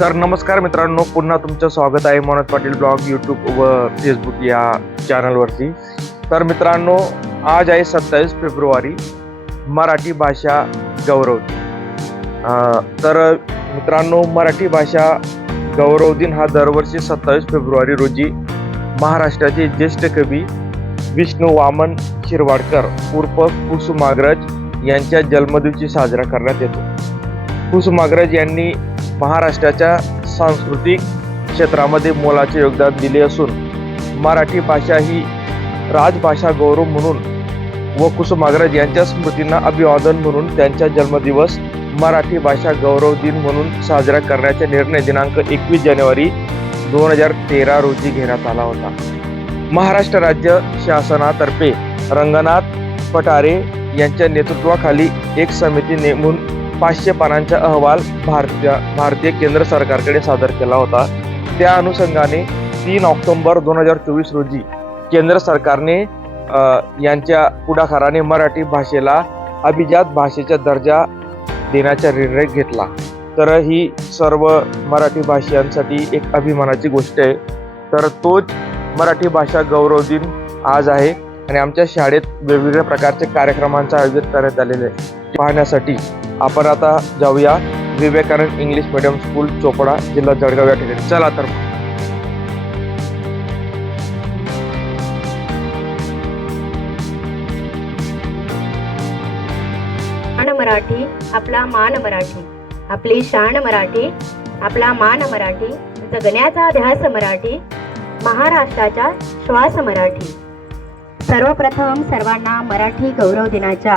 तर नमस्कार मित्रांनो पुन्हा तुमचं स्वागत आहे मनोज पाटील ब्लॉग यूट्यूब व फेसबुक या चॅनलवरती तर मित्रांनो आज आहे सत्तावीस फेब्रुवारी मराठी भाषा गौरव दिन. तर मित्रांनो मराठी भाषा गौरव दिन हा दरवर्षी सत्तावीस फेब्रुवारी रोजी महाराष्ट्राचे ज्येष्ठ कवी विष्णू वामन शिरवाडकर उर्फ कुसुमाग्रज यांच्या जन्मदिवशी साजरा करण्यात येतो कुसुमाग्रज यांनी महाराष्ट्राच्या सांस्कृतिक क्षेत्रामध्ये मोलाचे योगदान दिले असून मराठी भाषा ही राजभाषा गौरव म्हणून व कुसुमाग्रज यांच्या स्मृतींना अभिवादन म्हणून त्यांचा जन्मदिवस मराठी भाषा गौरव दिन म्हणून साजरा करण्याचा निर्णय दिनांक एकवीस जानेवारी दोन हजार तेरा रोजी घेण्यात आला होता. महाराष्ट्र राज्य शासनातर्फे रंगनाथ पठारे यांच्या नेतृत्वाखाली एक समिती नेमून पाचशे पानांचा अहवाल भारतीय भारतीय केंद्र सरकारकडे सादर केला होता. त्या अनुषंगाने तीन ऑक्टोबर दोन हजार चोवीस रोजी केंद्र सरकारने यांच्या पुढाकाराने मराठी भाषेला अभिजात भाषेचा दर्जा देण्याचा निर्णय घेतला. तर ही सर्व मराठी भाषिकांसाठी एक अभिमानाची गोष्ट आहे. तर तोच मराठी भाषा गौरव दिन आज आहे. आणि आमच्या शाळेत वेगवेगळ्या प्रकारचे कार्यक्रमांचं आयोजित करण्यात आलेले आहे. पाहण्यासाठी आपण आता जाऊया Vivekanand English medium school Chopda जिल्हा जळगाव या ठिकाणी. चला तर मराठी आपला मान मराठी. आपली शान मराठी आपला मान मराठी. जगण्याचा ध्यास मराठी. महाराष्ट्राचा श्वास मराठी. सर्वप्रथम सर्वांना मराठी गौरव दिनाच्या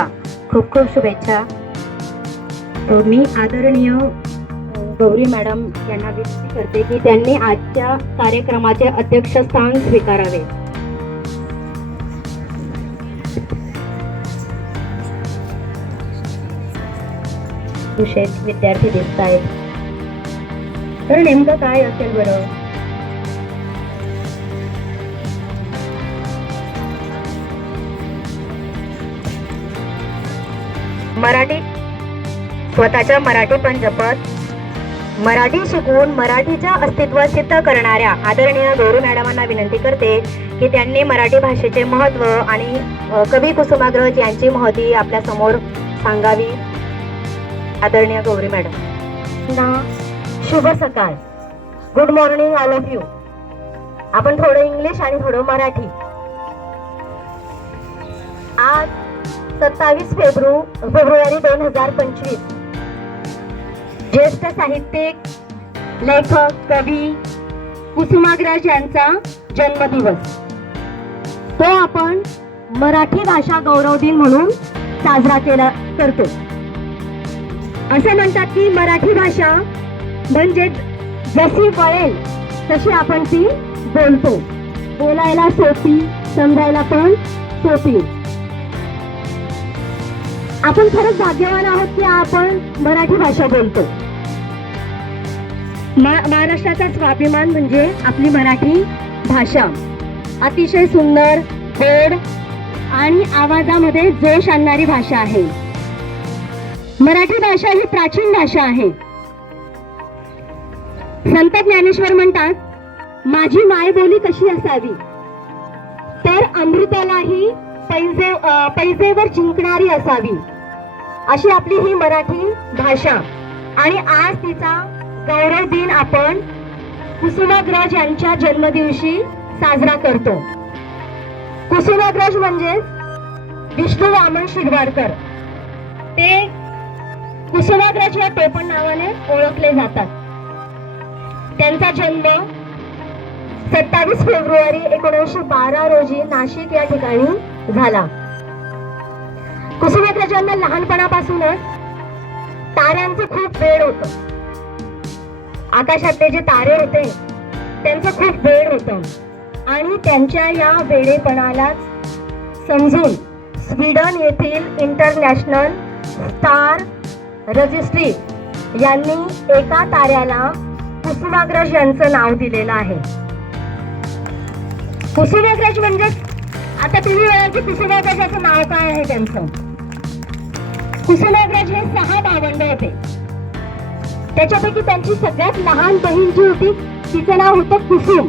खूप खूप शुभेच्छा. मी आदरणीय गौरी मॅडम यांना विनंती करते की त्यांनी आजच्या कार्यक्रमाचे अध्यक्षस्थान स्वीकारावे. विशेष विद्यार्थी दिसत आहेत तर नेमकं काय असेल बरं? मराठी. स्वतःच्या मराठी पण जपत. मराठी शिकून मराठीच्या अस्तित्व सिद्ध करणाऱ्या आदरणीय गौरू मॅडमांना विनंती करते की त्यांनी मराठी भाषेचे महत्त्व आणि कवी कुसुमाग्रज यांची महती आपल्यासमोर सांगावी. आदरणीय गौरी मॅडम. ना शुभ सकाळ. Good morning all of you आपण थोडं इंग्लिश आणि थोडं मराठी. आज सत्तावीस फेब्रु फेब्रुवारी दोन हजार पंचवीस. ज्येष्ठ साहित्यिक लेखक कवी कुसुमाग्रज यांचा जन्मदिवस. तो आपण मराठी भाषा गौरव दिन म्हणून साजरा केला करतो. असं म्हणतात की मराठी भाषा म्हणजे जशी वळेल तशी आपण ती बोलतो. बोलायला सोपी समजायला पण सोपी. आपण खरंच भाग्यवान आहोत की आपण मराठी भाषा बोलतो. महाराष्ट्राचा स्वाभिमान म्हणजे आपली मराठी भाषा. अतिशय सुंदर गोड आणि आवाजामध्ये जोश आणणारी भाषा आहे. मराठी भाषा ही प्राचीन भाषा आहे. संत ज्ञानेश्वर म्हणतात माझी मायबोली कशी असावी? तर अमृतालाही पैजे पैजेवर जिंकणारी असावी. अशी आपली ही मराठी भाषा. आणि आज तिचा गौरव दिन आपण कुसुमाग्रज यांच्या जन्मदिवशी साजरा करतो. कुसुमाग्रज म्हणजे विष्णू वामन शिरवाडकर. ते कुसुमाग्रज या टोपण नावाने ओळखले जातात. त्यांचा जन्म सत्तावीस फेब्रुवारी एकोणीसशे बारा रोजी नाशिक या ठिकाणी झाला. कुसुमाग्रजांना लहानपणापासूनच ताऱ्यांचं खूप वेळ होत. आकाशातले जे तारे होते त्यांचं खूप वेळ होत. आणि त्यांच्या या वेळेपणालाच समजून स्वीडन येथील इंटरनॅशनल स्टार रजिस्ट्री यांनी एका ताऱ्याला कुसुमाग्रज यांचं नाव दिलेलं आहे. कुसुमाग्रज म्हणजे आता तुम्ही म्हणाल की कुसुमाग्रजाचं नाव काय आहे त्यांचं? कुसुमाग्रज हे सहा भावंड होते. त्याच्यापैकी त्यांची सगळ्यात लहान बहीण जी होती तिचं नाव होतं कुसुम.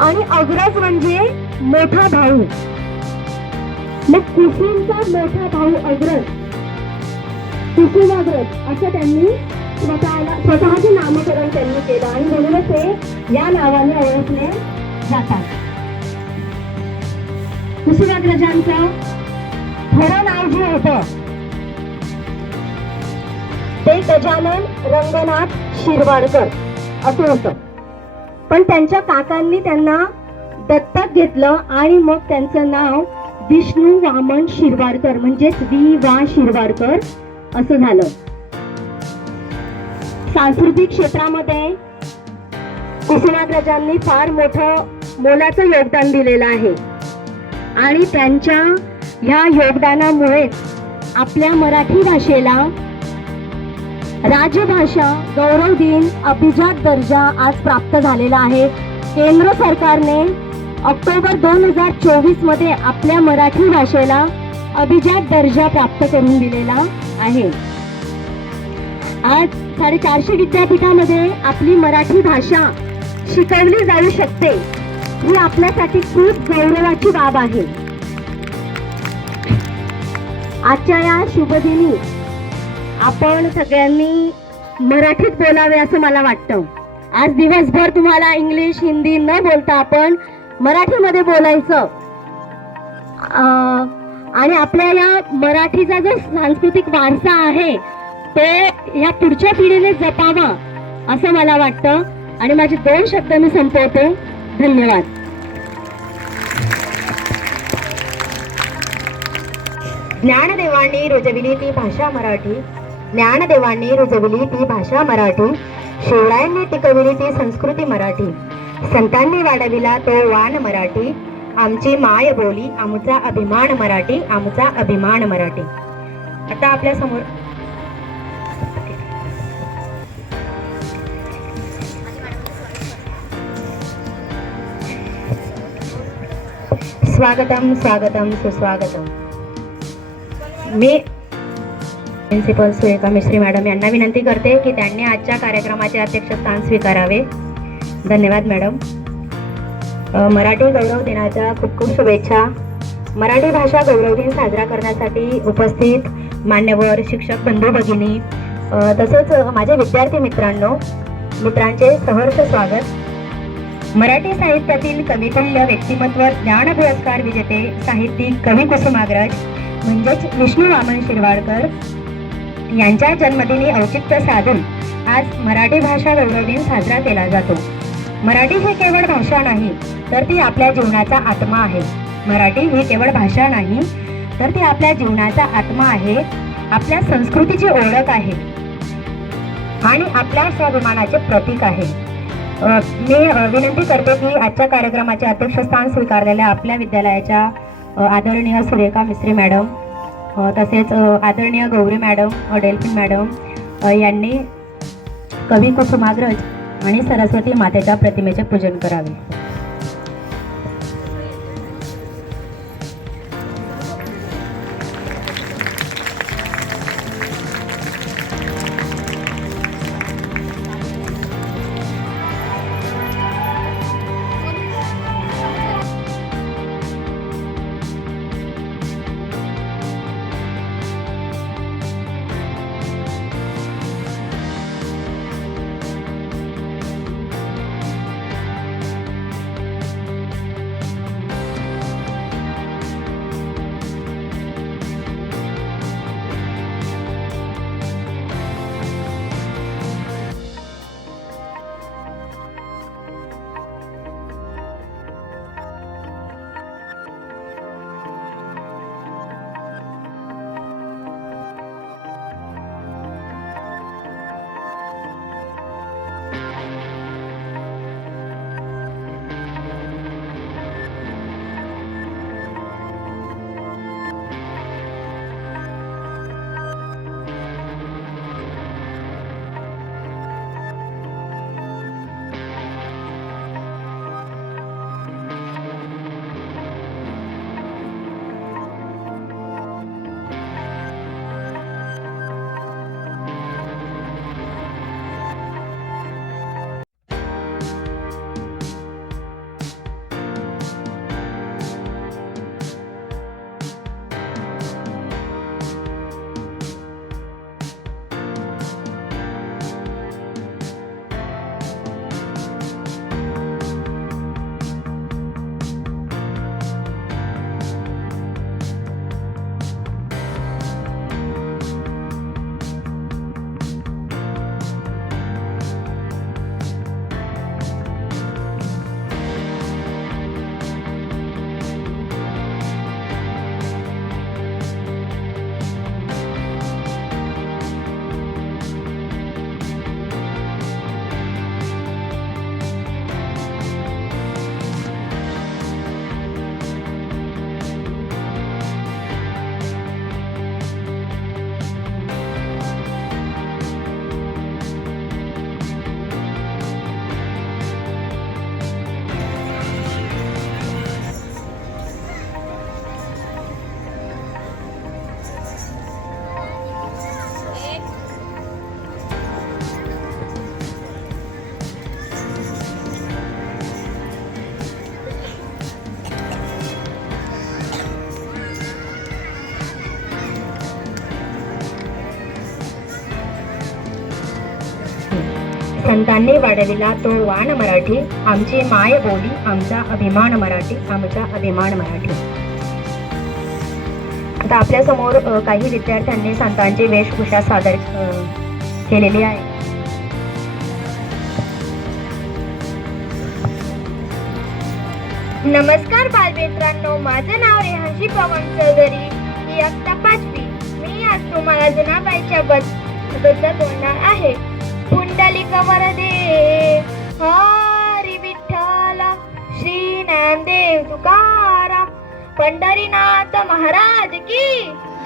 आणि अग्रज म्हणजे मोठा भाऊ. मग कुसुमचा मोठा भाऊ अग्रज. कुसुमाग्रज असं त्यांनी स्वतःला स्वतःचे नामकरण त्यांनी केलं. आणि म्हणूनच ते या नावाने ओळखले जातात. कुसुमाग्रजांचा खरं नाव जे होतं. ते गजानन रंगनाथ शिरवाडकर असं होतं. पण त्यांच्या काकांनी त्यांना दत्तक घेतलं आणि मग त्यांचं नाव विष्णू वामन शिरवाडकर म्हणजेच वि वा शिरवाडकर असं झालं. सांस्कृतिक क्षेत्रामध्ये कुसुमाग्रजांनी फार मोठं मोलाचं योगदान दिलेलं आहे. आणि त्यांच्या ह्या योगदानामुळेच आपल्या मराठी भाषेला राजभाषा गौरव दिन अभिजात दर्जा आज प्राप्त झालेला आहे. केंद्र सरकारने ऑक्टोबर दोन हजार चोवीसमध्ये आपल्या मराठी भाषेला अभिजात दर्जा प्राप्त करून दिलेला आहे. आज साडेचारशे विद्यापीठामध्ये आपली मराठी भाषा शिकवली जाऊ शकते ही आपल्यासाठी खूप गौरवाची बाब आहे. आजच्या या शुभदिनी आपण सगळ्यांनी मराठीत बोलावे असं मला वाटतं. आज दिवसभर तुम्हाला इंग्लिश हिंदी न बोलता आपण मराठीमध्ये बोलायचं. आणि आपल्या या मराठीचा जो सांस्कृतिक वारसा आहे तो ह्या पुढच्या पिढीने जपावा असं मला वाटतं. आणि माझे दोन शब्द मी संपवतो. धन्यवाद. ज्ञानदेवांनी रुजविली ती भाषा मराठी. ज्ञानदेवांनी रुजविली ती भाषा मराठी. शिवरायांनी टिकविली ती संस्कृती मराठी. संतांनी वाढविला तो वान मराठी. आमची माय बोली आमचा अभिमान मराठी आमचा अभिमान मराठी. आता आपल्यासमोर स्वागतम स्वागतम सुस्वागतम. मी प्रिन्सिपल सुरेखा मिश्री मॅडम यांना विनंती करते की त्यांनी आजच्या कार्यक्रमाचे अध्यक्षस्थान स्वीकारावे. धन्यवाद मॅडम. मराठी गौरव दिनाच्या खूप खूप शुभेच्छा. मराठी भाषा गौरव दिन साजरा करण्यासाठी उपस्थित मान्यवर शिक्षक बंधू भगिनी तसेच माझे विद्यार्थी मित्रांनो मित्रांचे सहर्ष स्वागत. मराठी साहित्यातील कवितुल्य व्यक्तिमत्व ज्ञान पुरस्कार विजेते साहित्यिक कवी कुसुमाग्रज म्हणजेच विष्णू वामन शिरवाडकर यांच्या जन्मदिनी औचित्य साधून आज मराठी भाषा गौरव दिन साजरा केला जातो. मराठी ही केवळ भाषा नाही तर ती आपल्या जीवनाचा आत्मा आहे. मराठी ही केवळ भाषा नाही तर ती आपल्या जीवनाचा आत्मा आहे आपल्या संस्कृतीची ओळख आहे आणि आपल्या स्वाभिमानाचे प्रतीक आहे. मी विनंती करते की आजच्या कार्यक्रमाचे अध्यक्षस्थान स्वीकारलेल्या आपल्या विद्यालयाच्या आदरणीय सुरेखा मिस्त्री मॅडम तसेच आदरणीय गौरी मॅडम डेल्फिन मॅडम यांनी कवी कुसुमाग्रज आणि सरस्वती मातेच्या प्रतिमेचे पूजन करावे. संतांनी वाढविला तो वाण मराठी. आमची माय बोली आमचा अभिमान मराठी आमचा अभिमान मराठी. आता आपल्यासमोर काही विद्यार्थ्यांनी संतांची वेशभूषा सादर केलेली आहे. नमस्कार बालमित्रांनो माझं नाव रेहांशी पवन चौधरी. इयत्ता पाचवी. मी आज तुम्हाला जुनाबाईच्या बद्दल बोलणार आहे. पुंडलिक वरदे हरी विठ्ठल श्री ज्ञानदेव तुकाराम पंढरीनाथ महाराज की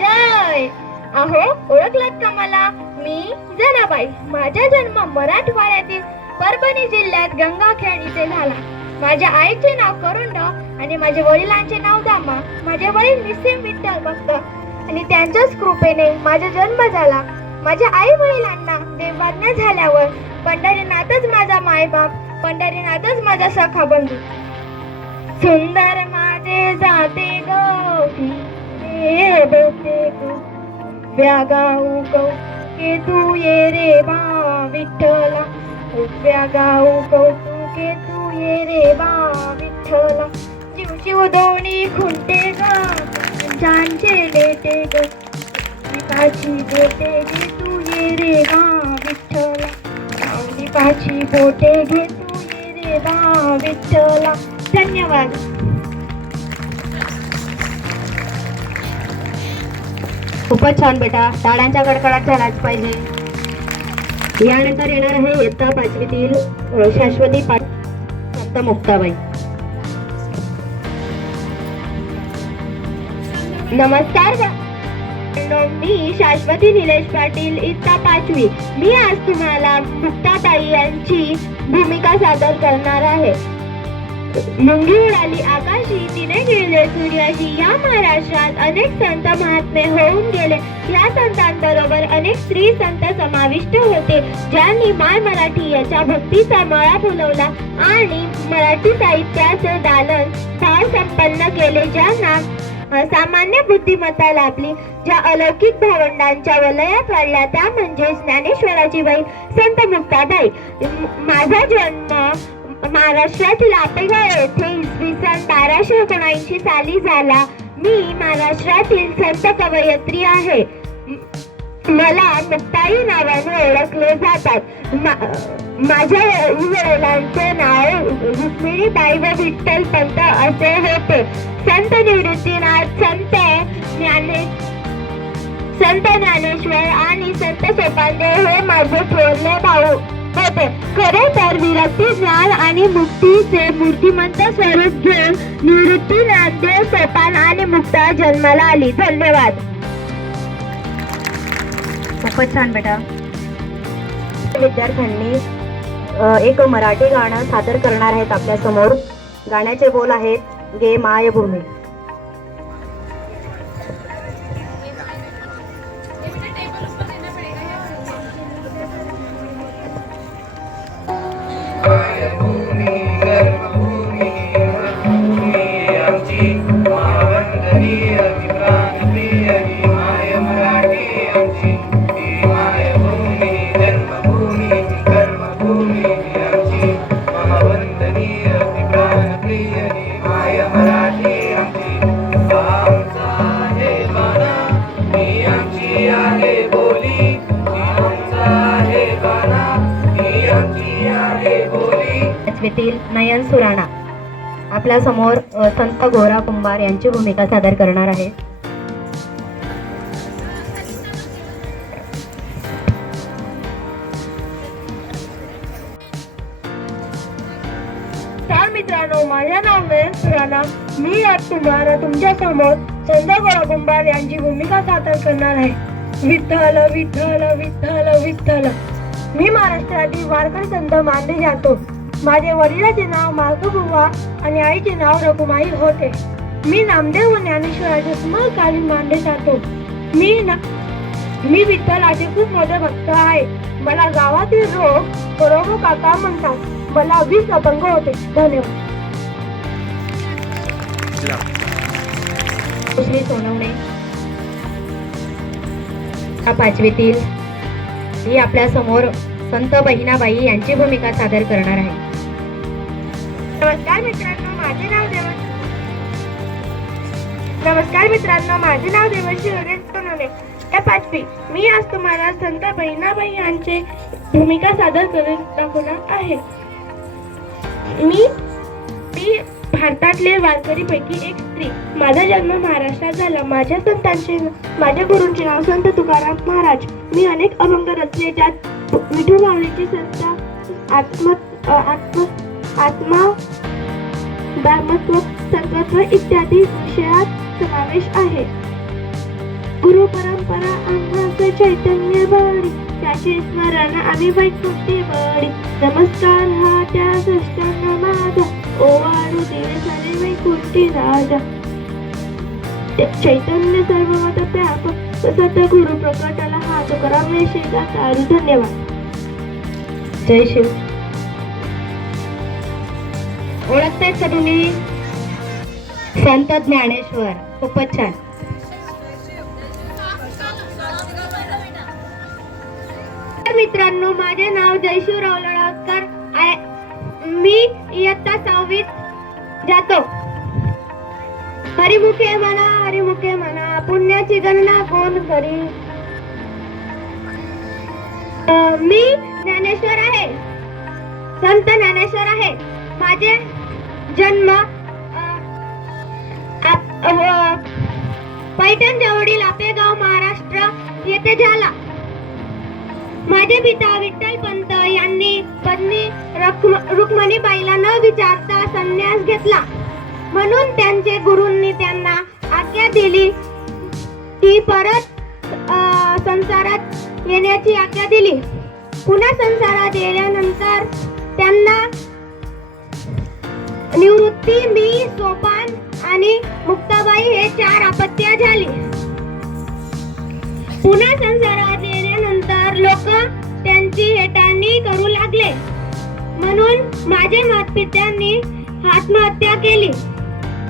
जय। अहो ओळखलात का मला? मी जनाबाई. माझा जन्म मराठवाड्यातील परभणी जिल्ह्यात गंगाखेड इथे झाला. माझ्या आईचे नाव करुण आणि माझ्या वडिलांचे नाव दामा. माझे वडील निसीम विठ्ठल भक्त आणि त्यांच्याच कृपेने माझा जन्म झाला. माझ्या आई वडिलांना देवाज्ञा झाल्यावर पंढरीनाथच माझा मायबाप पंढरीनाथच माझा सखा बंधू. सुंदर माझे जाते गौरी हे गौ के तू ये रे बा विठ्ठला. उभ्या गाऊ गौ तू ये रे बा विठ्ठला. जीव शिव दोन्ही खुंटे गांचे देते लेटे देते तू ये रे बा विठ्ठला. पाची बोटे घे विठ्ठला. धन्यवाद. खूपच छान बेटा टाळ्यांच्या कडकडाट झालाच पाहिजे. यानंतर येणार आहे इयत्ता पाचवीतील शाश्वती पाट संत मुक्ताबाई. नमस्कार ग- मी शाश्वती निलेश पाटील इत्ता पाचवी. मी आज तुम्हाला मुक्ताताई यांची भूमिका सादर करणार आहे. मुंगी उडाली आकाशी तिने गिळले सूर्याशी. या महाराष्ट्रात अनेक संत महात्मे होऊन गेले. या संतांबरोबर अनेक स्त्री संत समाविष्ट होते. ज्यांनी माय मराठी याच्या भक्तीचा मळा फुलवला आणि मराठी साहित्याचे दालन भाव संपन्न केले ज्यांना सामान्य बुद्धिमत्ता लाभली. ज्या अलौकिक भावंडांच्या वलयात वाढल्या त्या म्हणजे ज्ञानेश्वराची बाई संत मुक्ताबाई. माझा जन्म महाराष्ट्रातील आपेगाव येथे इसवी सन बाराशे एकोणऐंशी साली झाला. मी महाराष्ट्रातील संत कवयित्री आहे. मला मुक्ताई नावाने ओळखले जातात. मा- माझ्या वडिलांचे नाव रुक्मिणीबाई व विठ्ठल पंत असे होते. संत निवृत्तीनाथ संत ज्ञाने संत ज्ञानेश्वर आणि संत सोपानदेव हे माझे थोरले भाऊ होते. खरे तर विरक्ती ज्ञान आणि मुक्तीचे मूर्तिमंत स्वरूप घेऊन निवृत्तीनाथ देव सोपान आणि मुक्ता जन्माला आली. धन्यवाद. खूपच छान बेटा. विद्यार्थ्यांनी एक मराठी गाणं सादर करणार आहेत आपल्यासमोर. गाण्याचे बोल आहेत गे मायभूमी. आपल्यासमोर संत गोरा कुंभार यांची भूमिका सादर करणार आहे. मित्रांनो माझ्या नाव नयन मी आज तुम्हाला तुमच्यासमोर संत गोरा कुंभार यांची भूमिका सादर करणार आहे. विठ्ठल विठ्ठल विठ्ठल विठ्ठल. मी महाराष्ट्रातील वारकरी संत मानले जातो. माझे वडिलाचे नाव माधवबुवा आणि आईचे नाव रघुमाई होते. मी नामदेव व ज्ञानेश्वराचे समकालीन मानले जातो. मी ना मी विठ्ठलाचे खूप मोठे भक्त आहे. मला गावातील लोक बरोबर काका म्हणतात. मला वीस अपंग होते. धन्यवाद. श्री सोनवणे. हा पाचवीतील ही आपल्यासमोर संत बहिणाबाई यांची भूमिका सादर करणार आहे. नमस्कार मित्रांनो माझे नाव देवश. नमस्कार मित्रांनो माझे नाव देवश्री योगेश सोनवणे. त्या पाचवी मी आज तुम्हाला संत बहिणाबाई यांचे भूमिका सादर करून दाखवणार आहे. मी मी भारतातले वारकरीपैकी एक स्त्री. माझा जन्म महाराष्ट्रात झाला. माझ्या संतांचे माझ्या गुरूंचे नाव संत तुकाराम महाराज. मी अनेक अभंग रचले ज्यात विठू भावनेची संस्था आत्म आत्म आत्मा दामत्व सत्वत्व इत्यादी विषयात समावेश आहे. गुरु परंपरा अंगाचे चैतन्य बळी त्याचे स्मरण आम्ही वैकुंठे बळी. नमस्कार हा त्या सृष्टांना माझा. ओवाळू दे सारे वैकुंठी राजा. चैतन्य चैतन्य सर्वमत व्यापक सत गुरु प्रकटाला हा तुकाराम वेशीचा तारू धन्यवाद. जय शिव. ओळखतायत का तुम्ही? संत ज्ञानेश्वर. खूपच छान. मित्रांनो माझे नाव जयशिवराव लळकर मी इयत्ता सहावीत जातो. हरिमुखे म्हणा हरिमुखे म्हणा पुण्याची गणना कोण करी? मी ज्ञानेश्वर आहे. संत ज्ञानेश्वर आहे. माझे जन्म आप- पैठण जवळील आपेगाव महाराष्ट्र येथे झाला. माझे पिता विठ्ठल पंत यांनी पत्नी रखम- रुक्मणीबाईला न विचारता संन्यास घेतला. म्हणून त्यांचे गुरूंनी त्यांना आज्ञा दिली. की परत संसारात येण्याची आज्ञा दिली. पुन्हा संसारात गेल्यानंतर त्यांना निवृत्ती मी सोपान आणि मुक्ताबाई हे चार अपत्या झाली. पुन्हा संसारात येण्यानंतर लोक त्यांची हेटाळणी करू लागले. म्हणून माझे मातपित्यांनी आत्महत्या केली.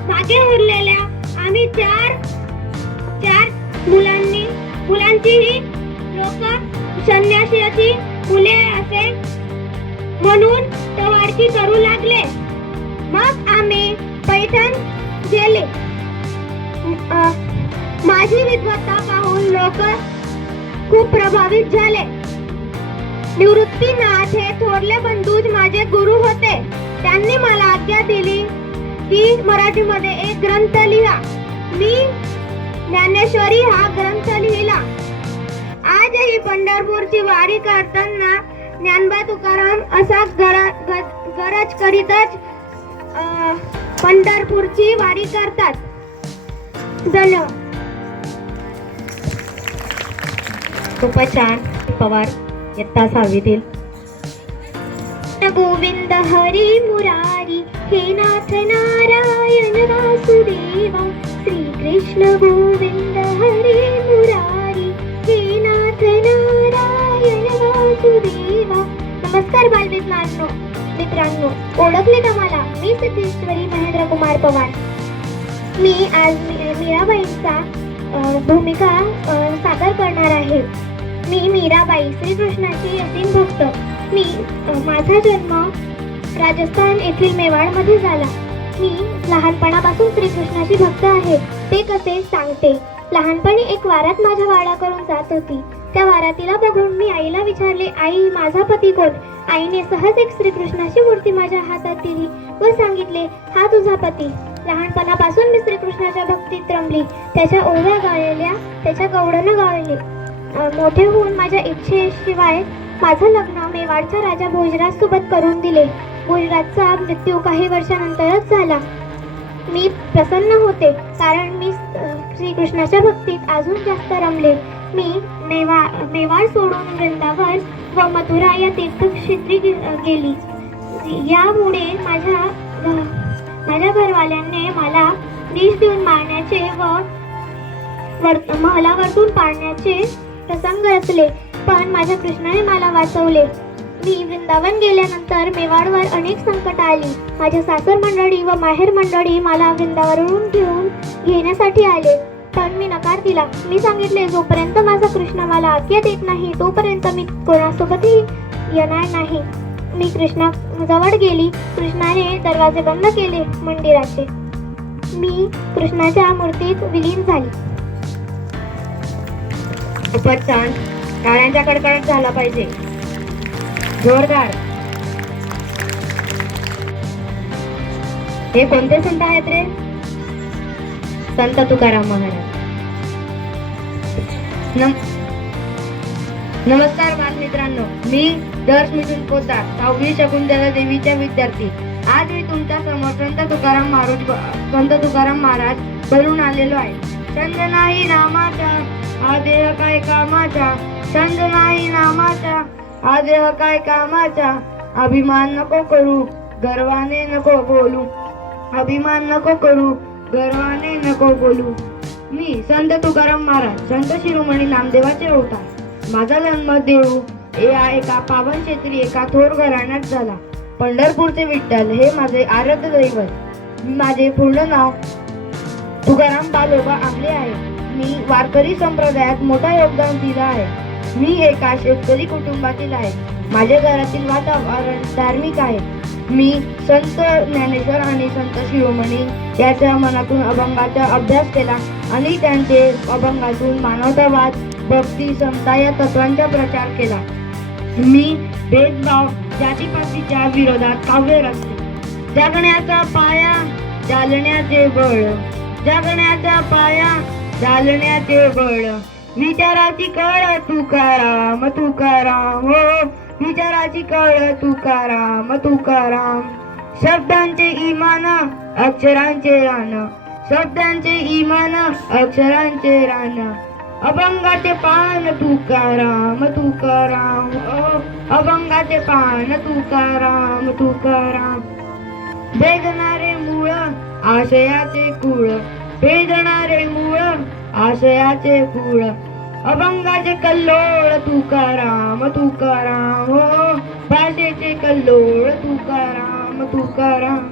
मागे उरलेल्या आम्ही चार चार मुलांनी मुलांचीही लोक संन्यासीची मुले असे म्हणून तवारकी करू लागले. आम्ही पैठण गेले. माझी विद्वत्ता पाहून लोक खूप प्रभावित झाले. निवृत्तीनाथ हे थोरले बंधूज माझे गुरु होते. त्यांनी मला आज्ञा दिली की मराठीमध्ये एक ग्रंथ लिहा. मी ज्ञानेश्वरी हा ग्रंथ लिहिला. आजही पंढरपूरची वारी करताना ज्ञानबा तुकाराम असा गर- गरज करीतच पंढरपूरची वारी करतात. धन्यवाद खूपच छान. पवार इयत्ता सहावीतील. गोविंद हरी मुरारी हे नाथ नारायण वासुदेवा. श्री कृष्ण गोविंद हरी मुरारी हे नाथ नारायण वासुदेवा. नमस्कार बालमित्रांनो मित्रांनो ओळखले का मला? मी सतीश्वरी महेंद्र कुमार पवार. मी आज मी- मीराबाईंचा भूमिका सादर करणार आहे. मी मीराबाई श्रीकृष्णाची यतीम भक्त. मी माझा जन्म राजस्थान येथील मेवाडमध्ये झाला. मी लहानपणापासून श्रीकृष्णाची भक्त आहे. ते कसे? सांगते. लहानपणी एक वारात माझ्या वाडाकडून जात होती. त्या वारातीला बघून मी आईला विचारले आई माझा पती कोण? आईने सहज एक श्रीकृष्णाची मूर्ती माझ्या हातात दिली व सांगितले हा तुझा पती. लहानपणापासून मी श्रीकृष्णाच्या भक्तीत रमली. त्याच्या ओव्या गाळलेल्या त्याच्या गवडनं गाळले मोठे होऊन माझ्या इच्छेशिवाय माझं लग्न मेवाडच्या राजा भोजराज सोबत करून दिले. भोजराजचा मृत्यू काही वर्षानंतरच झाला. मी प्रसन्न होते कारण मी श्रीकृष्णाच्या भक्तीत अजून जास्त रमले. मी मेवा मेवाड सोडून वृंदावन व मथुरा या तीर्थक्षेत्री गेली. यामुळे माझ्या माझ्या घरवाल्यांनी मला विष देऊन मारण्याचे व वर- महलावरतून पाडण्याचे प्रसंग रचले. पण माझ्या कृष्णाने मला वाचवले. मी वृंदावन गेल्यानंतर मेवाडवर अनेक संकट आली. माझ्या सासर मंडळी व माहेर मंडळी मला वृंदावरून घेऊन घेण्यासाठी आले. पण मी नकार दिला. मी सांगितले जोपर्यंत माझा कृष्ण मला आज्ञा देत नाही तोपर्यंत मी कोणासोबतही येणार नाही. मी कृष्णा जवळ गेली. कृष्णाने दरवाजे बंद केले मंदिराचे. मी कृष्णाच्या मूर्तीत विलीन झाली. खूपच छान. टाळ्यांचा कडकडाट झाला पाहिजे. जोरदार. हे कोणते संत आहेत रे? संत तुकाराम महाराज. नम- नमस्कार बालमित्रांनो मी दर्श मिथून पोदार सहावी शकुंतला देवीच्या विद्यार्थी. आज मी तुमच्यासमोर संत तुकाराम महाराज संत तुकाराम महाराज बनून आलेलो आहे. संत नाही नामाचा आदेह देह काय कामाचा? संत नाही नामाचा आदेह काय कामाचा? अभिमान नको करू गर्वाने नको बोलू अभिमान नको करू. गर्वाने नको बोलू. मी संत तुकाराम महाराज संत शिरोमणी नामदेवाचे अवतार. माझा जन्म देऊ या एका पावन क्षेत्री एका थोर घराण्यात झाला. पंढरपूरचे विठ्ठल हे माझे आराध्य दैवत. माझे पूर्ण नाव तुकाराम बालोबा आमले आहे. मी वारकरी संप्रदायात मोठा योगदान दिला आहे. मी एका शेतकरी कुटुंबातील आहे. माझ्या घरातील वातावरण धार्मिक आहे. मी संत ज्ञानेश्वर आणि संत शिरोमणी याच्या मनातून अभंगाचा अभ्यास केला आणि त्यांचे अभंगातून मानवतावाद भक्ती समता या तत्वांचा प्रचार केला. मी भेदभाव जातीपातीच्या विरोधात काव्य रचले जगण्याचा पाया जालण्याचे बळ. जगण्याचा पाया जालण्याचे बळ. विचाराची कळ तुकाराम तुकाराम हो. हो. विचाराची कळ तुकाराम तुकाराम. शब्दांचे इमान अक्षरांचे रान. शब्दांचे इमान अक्षरांचे रान. अभंगाचे पान तुकाराम तुकाराम. अभंगाचे पान तुकाराम तुकाराम. भेदणारे मूळ आशयाचे कुळ. भेदणारे मूळ आशयाचे कुळ. अभंगाचे कल्लोळ तुकाराम तुकाराम हो, हो. भाषेचे कल्लोळ तुकाराम तुकाराम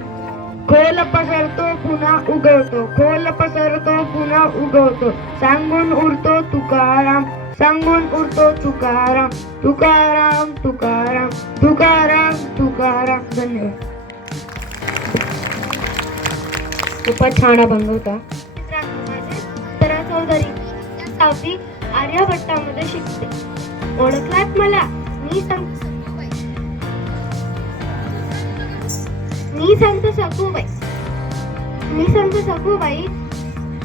खोल पसरतो पुन्हा उगवतो. खोल पसरतो पुन्हा उगवतो. सांगून उरतो तुकाराम सांगून उरतो तुकाराम तुकाराम तुकाराम तुकाराम तुकाराम धन्यवाद. खूपच छान अभंग होता. आर्यभट्टामध्ये शिकते. ओळखलात मला? मी संत मी संत सखूबाई. मी संत सखूबाई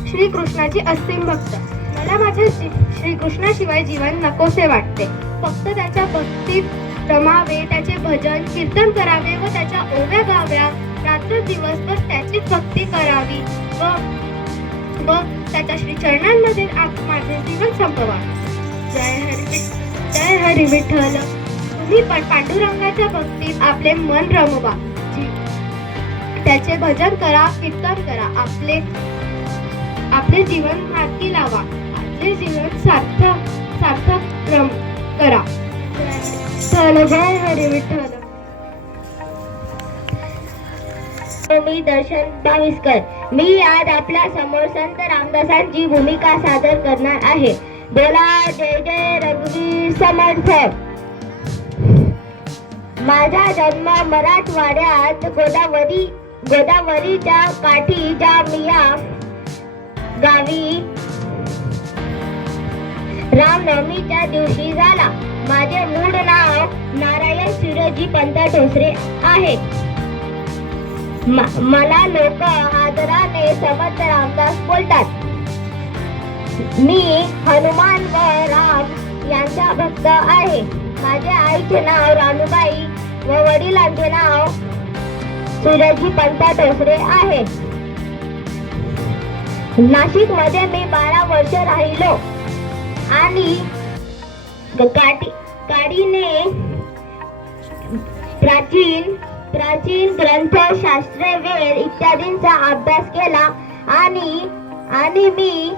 श्रीकृष्णाची असीम भक्त. मला माझ्या जी- श्रीकृष्णाशिवाय जीवन नकोसे वाटते. फक्त त्याच्या भक्तीत रमावे त्याचे भजन कीर्तन करावे व त्याच्या ओव्या गाव्या रात्र दिवसभर त्याचीच भक्ती करावी व व त्याच्या श्री चरणांमध्ये आज माझे जीवन संपवा. जय हरी जय हरी विठ्ठल. तुम्ही पण पांडुरंगाच्या भक्तीत आपले मन रमवा. जी- त्याचे भजन करा कीर्तन करा आपले आपले जीवन मार्गी लावा. आपले जीवन सार्थक सार्थक क्रम करा. चल जय हरी विठ्ठल. मी दर्शन बाविस्कर मी आज आपल्यासमोर संत रामदासांची भूमिका सादर करणार आहे. बोला जय जय रघुवीर समर्थ माझा जन्म मराठवाड्यात गोदावरी गोदावरीच्या काठी ज्या मिया गावी रामनवमीच्या दिवशी झाला. माझे मूळ नाव नारायण सूर्यजी पंत ठोसरे आहे. मला लोक आदराने समर्थ रामदास बोलतात. मी हनुमान व राम यांचा भक्त आहे. माझ्या आईचे नाव रानूबाई व वडिलांचे नाव सूर्यजी पंता टोसरे आहे. नाशिकमध्ये मी बारा वर्ष राहिलो आणि गाडी गाडीने प्राचीन प्राचीन ग्रंथ शास्त्र वेद इत्यादींचा अभ्यास केला आणि आणि मी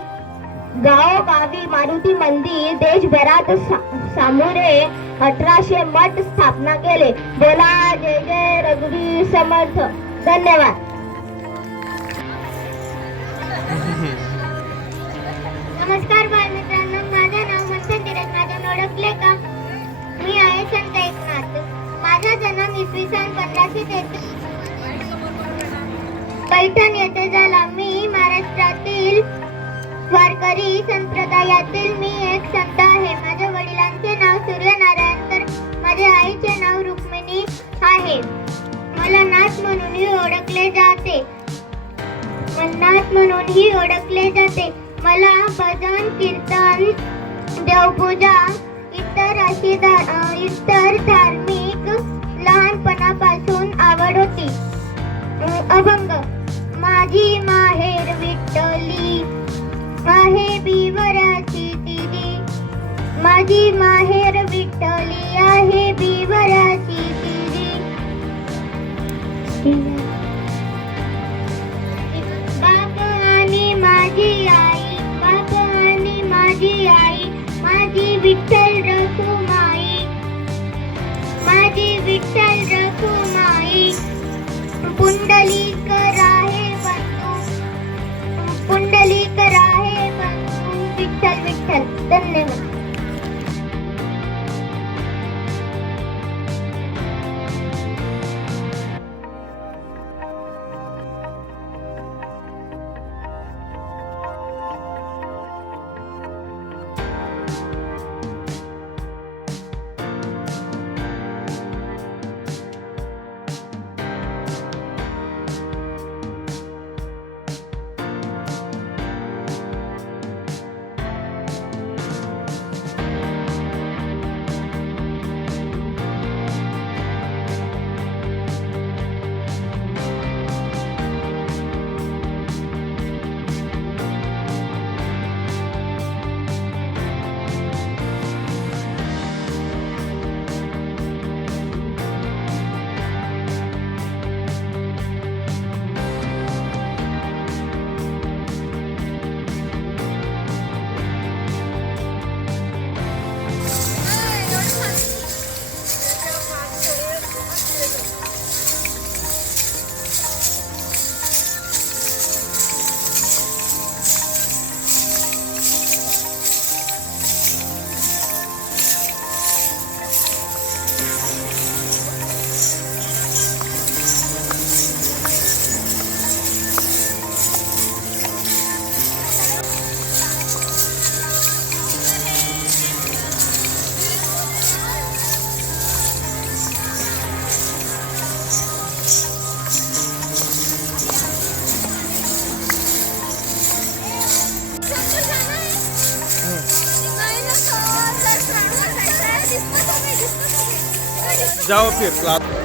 गावोगावी मारुती मंदिर देशभरात सा- अठराशे मठ स्थापना केले. बोला जय जय रघुवीर समर्थ. धन्यवाद. नमस्कार बालमित्रांनो माझं नाव मंथन टिळक माझ्या ओळखले का? मी आहे संत एकनाथ. इसवी सन पंधराशे तेहतीस. पैठण येथे झाला. मी महाराष्ट्रातील वारकरी संप्रदायातील मी एक संत आहे. माझ्या वडिलांचे नाव सूर्यनारायण तर माझ्या आईचे नाव रुक्मिणी आहे. मला नाथ म्हणूनही ओळखले जाते. नाथ म्हणूनही ओळखले जाते. मला भजन कीर्तन देवपूजा इतर अशी इतर धार्मिक já Jawab claro.